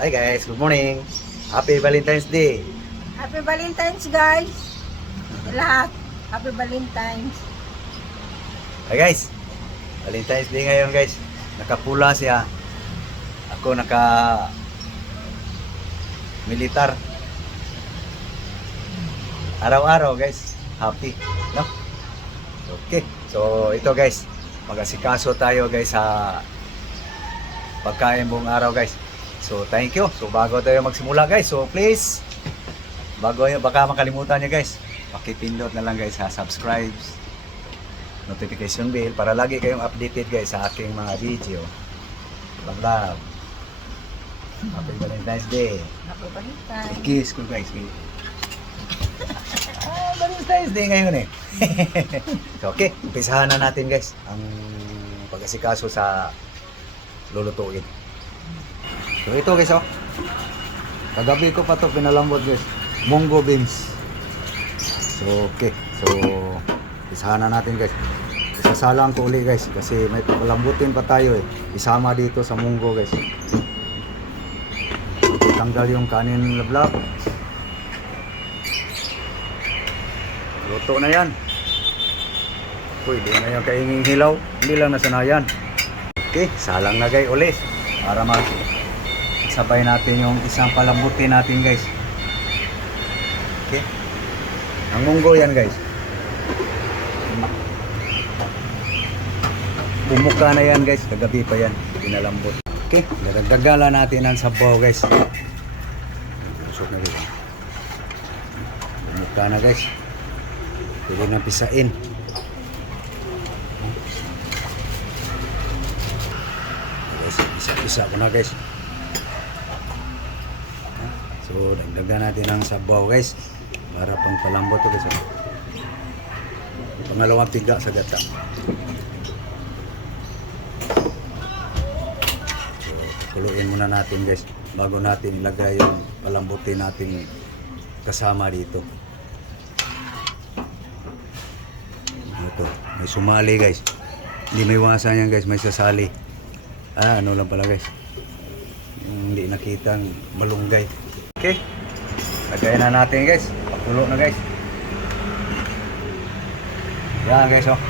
Hi guys, good morning. Happy Valentine's Day. Happy Valentine's, guys. Lahat. Happy Valentine's. Hi guys. Valentine's Day ngayon guys. Nakapula siya. Ako naka militar. Araw-araw guys. Happy, no? Okay. So ito guys, mag-asikaso tayo guys sa pagkain buong araw guys. So thank you. So bago tayo magsimula guys, so please, bago yun, baka makalimutan nyo guys, pakipindot na lang guys sa subscribe, notification bell para lagi kayong updated guys sa aking mga video. Love. Happy Valentine's Day. Happy Valentine's. Kiss ko guys. Valentine's Day ngayon eh. So, okay, umpisahan na natin guys ang pag-asikaso sa lulutuin. So ito guys oh. Kagabi ko pa to pinalambot guys. Munggo beans. So okay. So isahan na natin guys. Isasalang ko uli guys kasi may palambutin pa tayo eh. Isama dito sa munggo guys. Tanggal yung kanin lablab. Luto na yan. Pwede na yung kainging hilaw. Hindi lang nasanayan. Okay, salang na guys uli para sabay natin yung isang palambutin natin guys. Okay. Ang munggo yan guys. Bumuka na yan guys. Kagabi pa yan. Pinalambot. Okay. Dadagdagala natin ang sabaw guys. Busok na guys. Bumuka na guys. Pwede na pisain. Guys, isa-isa ko na guys. So, dagdagan natin ang sabaw guys para pang palambot to guys. Pangalawang tiga sa gata. So, kuluin muna natin guys bago natin ilagay yung palambutin natin kasama dito. Ito, may sumali guys. Hindi may iwasan yan guys, may sasali. Ano lang pala guys. Hindi nakitang malunggay. Okay, lagay na natin guys. Patulo na guys. Yan guys oh.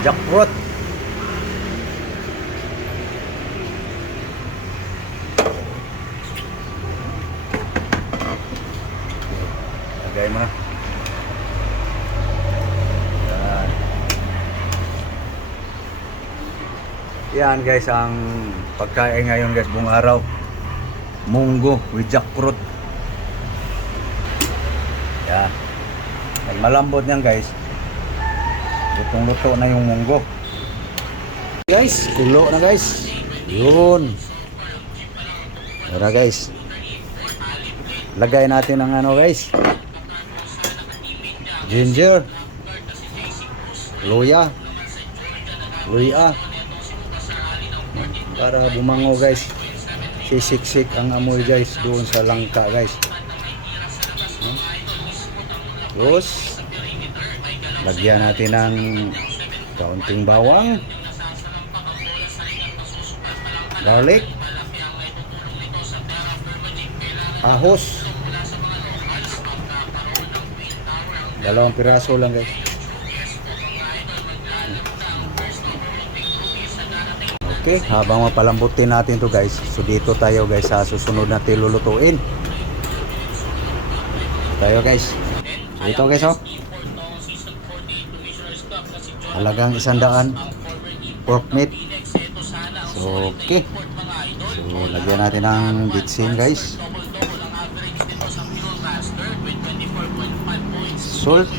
Jackfruit. Lagay mo na. Yan guys ang pagkain ngayon guys buong araw. Munggo with jackfruit. Yan. Pag malambot niyan guys, lutong-luto na yung munggo. Guys, kulo na guys. Yun. Tara guys. Lagay natin ang ano guys. Ginger. Luya. Para bumango guys. Sisik-sik ang amoy guys doon sa langka guys. Tapos lagyan natin ng kaunting bawang, garlic, ahos, 2 piraso lang guys. Okay, habang mapalambutin natin to guys, so dito tayo guys sa susunod natin lulutuin. Tayo guys. So ito guys oh. Halagang 100 pork meat. So okay. So lagyan natin ng bitsin guys. Salt.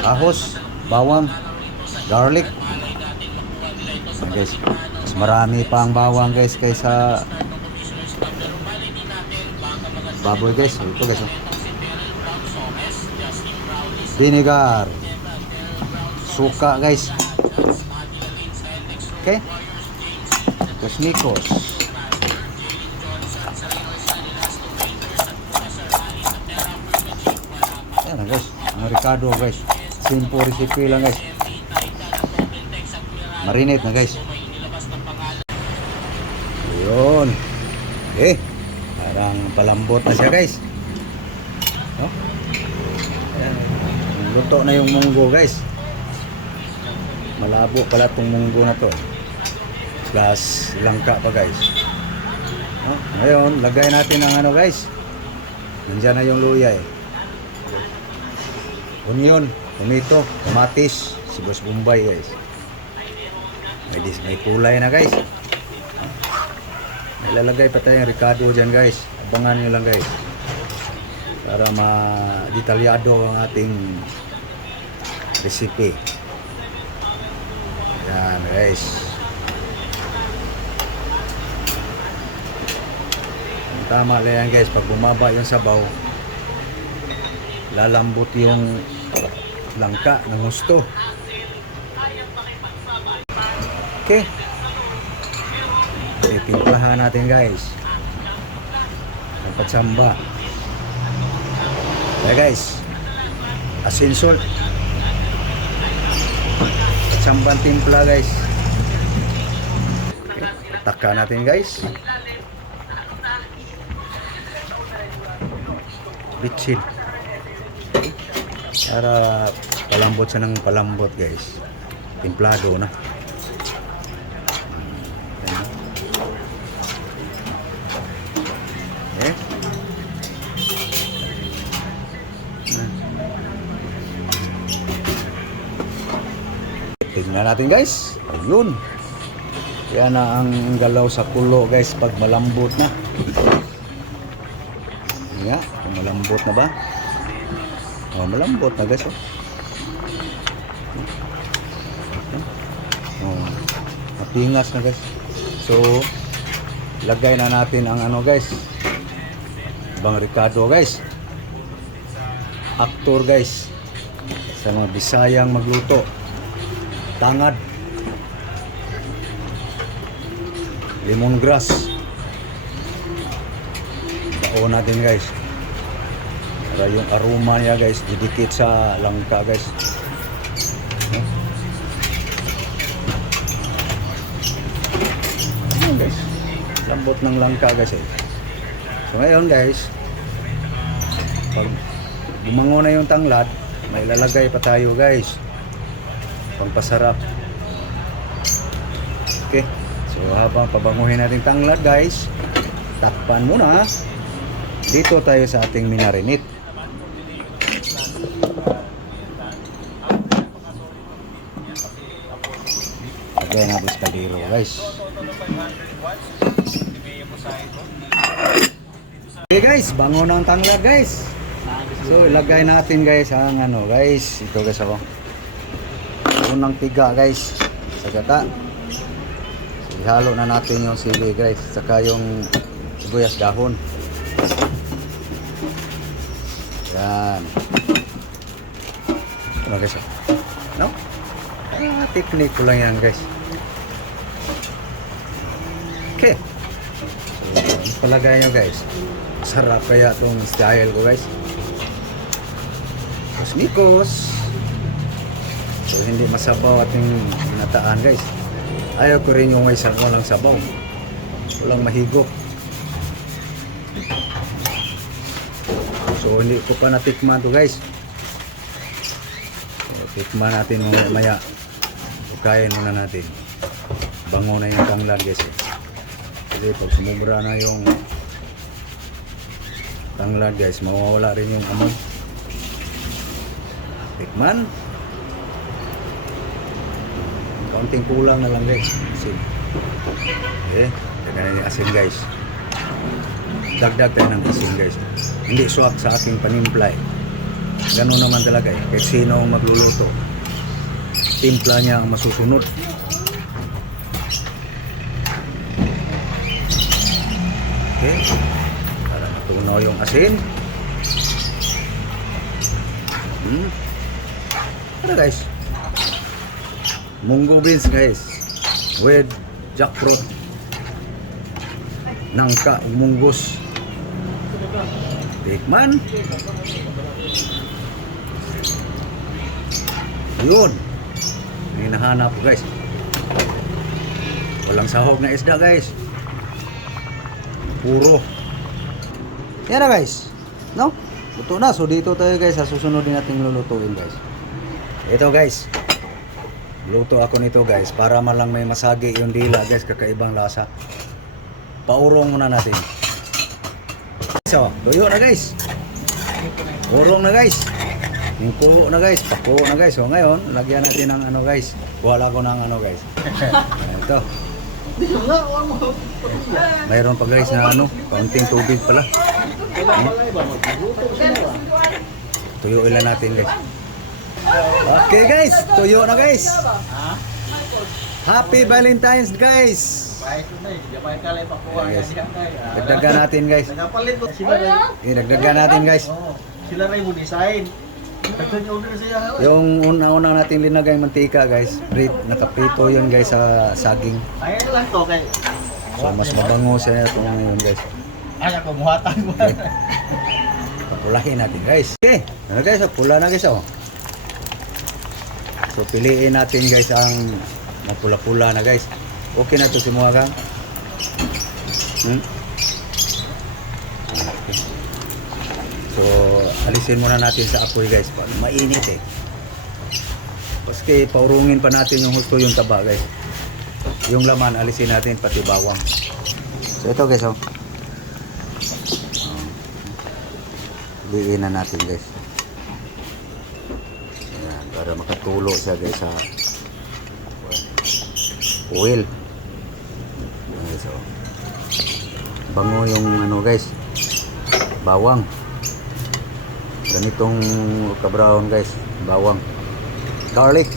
Ahos, bawang, garlic. Ayan guys, mas marami pa ang bawang guys kaysa baboy guys. Ito guys oh. Vinegar, suka guys. Okay, Cosmicos. Ayan guys, ang Ricardo guys. Simple recipe lang guys. marinate na guys. Yun. Okay. Parang palambot na siya guys. Oh. Ayan. Luto na yung munggo guys. Malabo pala itong munggo na to. Plus langka pa guys. Oh. Ngayon, lagay natin ang ano guys. Nandiyan na yung luya eh. Onion, tomato, kamatis, sibuyas bombay guys. May kulay na guys. May lalagay pa tayong ricado dyan guys. Abangan nyo lang guys. Para ma-detalyado ang ating recipe. Yan guys. Tama lang yan guys. Pag bumaba yung sabaw, lalambot yung langka ng gusto. Okay. Itimplahan natin guys. Pagsamba. Okay guys. Asin salt. Pagsambang timpla guys. Okay. Taka natin guys. Bitsin. Para palambot siya ng palambot guys. Timplado na. Okay. Tignan natin guys. Ayun. Yan na ang galaw sa kulo guys pag malambot na. Nga, malambot na ba? Oh, malambot na guys. Oh, mapingas na guys. So, lagay na natin ang ano guys. Bang Ricardo guys. Aktor guys. Sa mga Bisayang magluto. Tangad. Lemongrass. Baon natin guys. Para yung aroma niya guys, didikit sa langka guys. Ayan guys. Lambot ng langka guys eh. So ngayon guys, pag bumango na yung tanglad, may lalagay pa tayo guys. Pampasarap. Okay. So habang pabanguhin natin tanglad guys, takpan muna. Dito tayo sa ating minarinate. Lagay natin sa kaldero guys. Okay guys, bango na ang tanglad guys. So ilagay natin guys ang ano guys. Ito guys ako. Unang tiga guys sa gata. So, ihalo na natin yung sili guys. Saka yung sibuyas dahon. Yan. Ano guys? No? Technique ko lang yan guys. Okay. So, palagay nyo guys. Sarap kaya itong style ko guys. Mikos. So hindi masabaw ating nataan guys. Ayaw ko rin yung may walang sabaw. Walang mahigop. So hindi ko pa natikman to guys. So, tikman natin maya. Ukayin muna natin. Bango na yung tanglad guys. Kasi pag sumubra na yung tanglad guys, mawawala rin yung amoy. Tikman. Kaunting kulang na lang guys. Asin. Okay. Dagdagan na yung asin guys. Dagdag tayo ng asin guys. Hindi swak sa ating panimpla. Ganun naman talaga eh. Kahit sino magluluto, timpla niya ang masusunod. Okay. Para matunaw yung asin. Ano guys? Munggo beans guys. With jackfruit. Nangka, munggos. Tikman. Yun. Hinahanap ko guys. Walang sahog na isda guys. Puro. Yan na guys. No? Luto na. So dito tayo guys sa susunod din natin lulutuin guys. Ito guys. Luto ako nito guys para man lang may masagi yung dila guys, kakaibang lasa. Paurong muna natin. So, tuyo na guys. Urong na guys. Yung kuho na guys, pakuho na guys. So ngayon, lagyan natin ng ano guys. Wala ko ng ano guys. Ito. Mayroon pa guys na ano, kaunting tubig pala. Tuyo ilan natin guys. Okay guys, tuyo na guys. Happy Valentine's guys. Dagdagan natin guys. Dagdagan natin guys. Sila rin mo design. Yung una-una natin linagay mantika guys. Nakaprito yun guys sa saging. Ayan lang to kay. So mas mabango siya itong ngayon guys. Ay ako muhatan mo. Okay. Papulahin natin guys. Okay. Ano guys, pula na guys oh. So piliin natin guys ang pula-pula na guys. Okay na to si Muhagang. Okay. So alisin muna natin sa apoy guys. Mainit eh. Paski paurungin pa natin yung husto yung taba guys. Yung laman alisin natin pati bawang. So ito guys oh. Liin na natin guys. Ayan, para makatulo siya guys sa oil. Ayan, so, bango yung ano guys, bawang. Ganitong ka-brown guys, bawang. Garlic.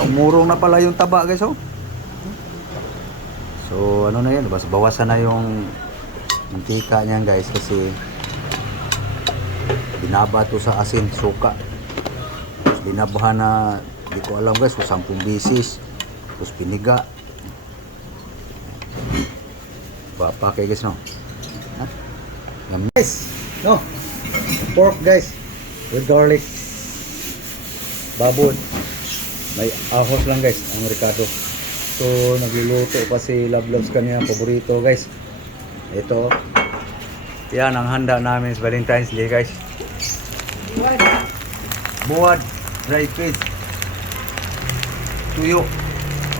Umurong na pala yung taba guys oh. So ano na yan, bawasan na yung mantika niyan guys kasi binaba to sa asin, suka. Tapos binabahan na, di ko alam guys, kung 10 bisis. Tapos piniga. Papakay guys no. Guys, no. Pork guys with garlic. Babon. May ahos lang guys ang Ricardo. So nagluluto pa si Love Loves kanya paborito guys. Ito. Yan ang handa namin sa Valentine's Day guys. Buwad, dry fish, tuyo.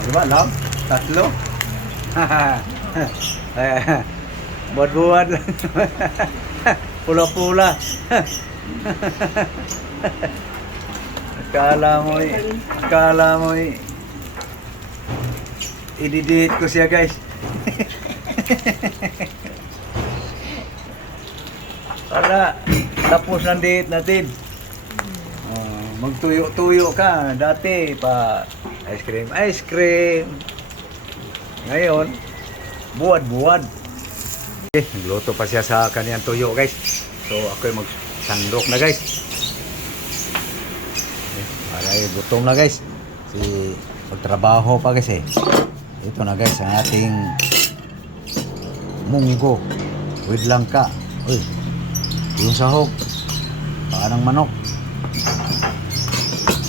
Diba, love? Tatlo? Buwad-buwad. Pula-pula. Akala mo i-edit ko siya guys. Para tapos ng date natin. Magtuyo-tuyo ka. Dati pa ice cream. Ngayon, buwad-buwad. Okay, nagluto pa siya sa kaniyang tuyo guys. So ako'y magsandok na guys. Okay, para gutom na guys. Si magtrabaho pa guys eh. Ito na guys ang ating munggo with langka. Uy, yung sahog parang manok.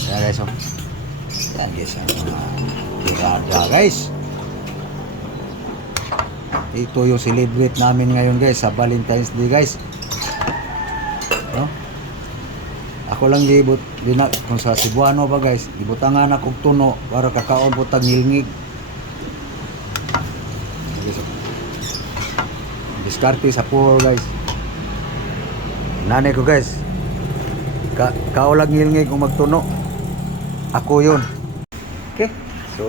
Yan guys oh. Yan guys ang mga tirada guys. Ito yung celebrate namin ngayon guys sa Valentine's Day guys. No? Ako lang gibot kung sa Cebuano ba guys, gibutangan ako tuno para kakaon po tag ngilngig. Diskarte sa poor guys. Nanay ko guys, kaulag ngilngig kung magtuno. Ako yun. Okay, so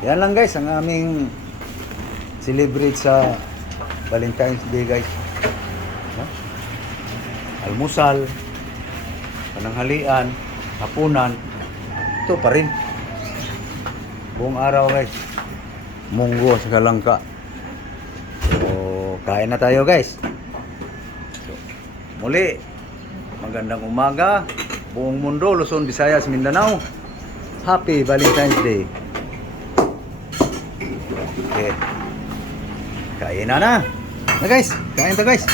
yan lang guys ang aming celebrate sa Valentine's Day guys. No? Almusal, pananghalian, hapunan, ito pa rin. Buong araw guys, munggo sa kalangka. So kain na tayo guys. So, muli, magandang umaga, buong mundo, Luzon, Visayas, Mindanao. Happy Valentine's Day. Okay. Kain na guys, kain to guys.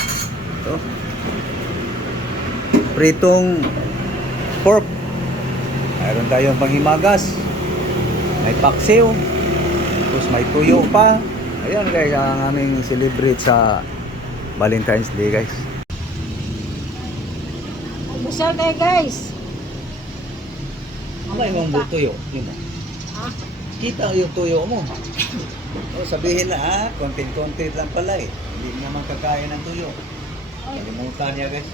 Ito. Pritong pork. Mayroon tayong panghimagas. May paksiw. Tapos may tuyo pa. Ayan guys, ang aming celebrate sa Valentine's Day guys. Almusal kayo guys. Ano yung tuyo? Yun mo. Ha? Kita yung tuyo mo. O sabihin na konti-konti lang pala eh. Hindi naman kakain ng tuyo. Kalimutan niya guys.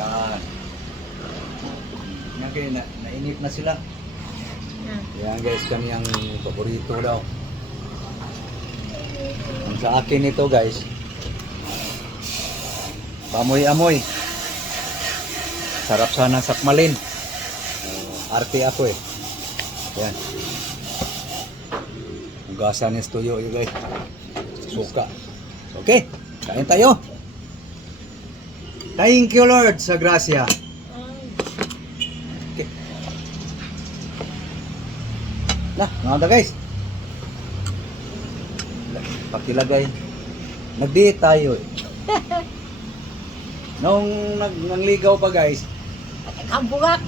Yan. Yan kayo, nainip na sila. Yan guys, kaniyang paborito daw. Ang sa akin ito guys, pamoy-amoy. Sarap sana sakmalin. Arte ako eh. Yan. Hugasan yung tuyo yun guys. Suka. Okay, kain tayo. Thank you Lord sa grasya. Okay. Mga guys. Pakilagay. Nag-date tayo eh. Nung nangligaw pa guys, Ang bugak.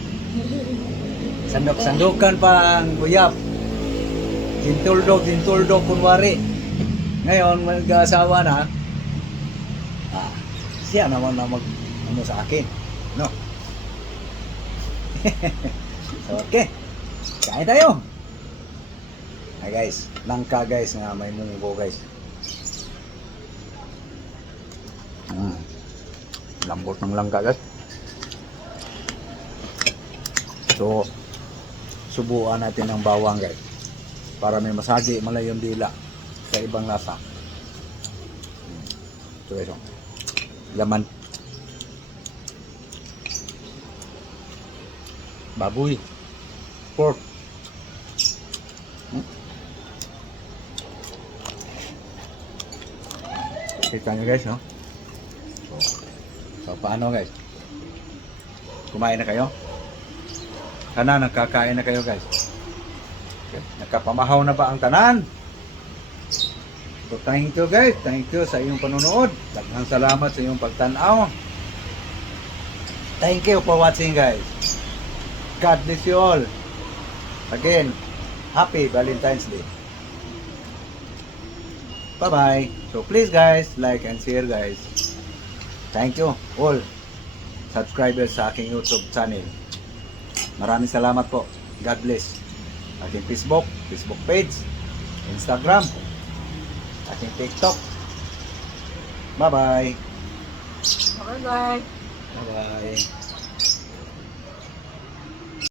sandok-sandukan pa ang guyap. Gintuldog kunwari. Ngayon, mag-asawa na, siya naman na ano sa akin. No? So, okay. Kain tayo. Ay guys, langka guys na may munggo guys. Lambot ng langka guys. So, subuan natin ng bawang guys. Para may masagi malay yung dila sa ibang lasa. Ito guys. Laman. Baboy. Pork. Kita nyo guys, no? So, paano guys? Kumain na kayo? Sana nagkakain na kayo guys. Okay. Nakapamahaw na ba ang tanan? So thank you guys. Thank you sa iyong panonood. Daghang salamat sa iyong pagtanaw. Thank you for watching guys. God bless you all. Again, happy Valentine's Day. Bye-bye. So please guys, like and share guys. Thank you all subscribers sa aking YouTube channel. Maraming salamat po. God bless. Aking Facebook page, Instagram, aking TikTok. Bye-bye. Okay guys. Bye-bye.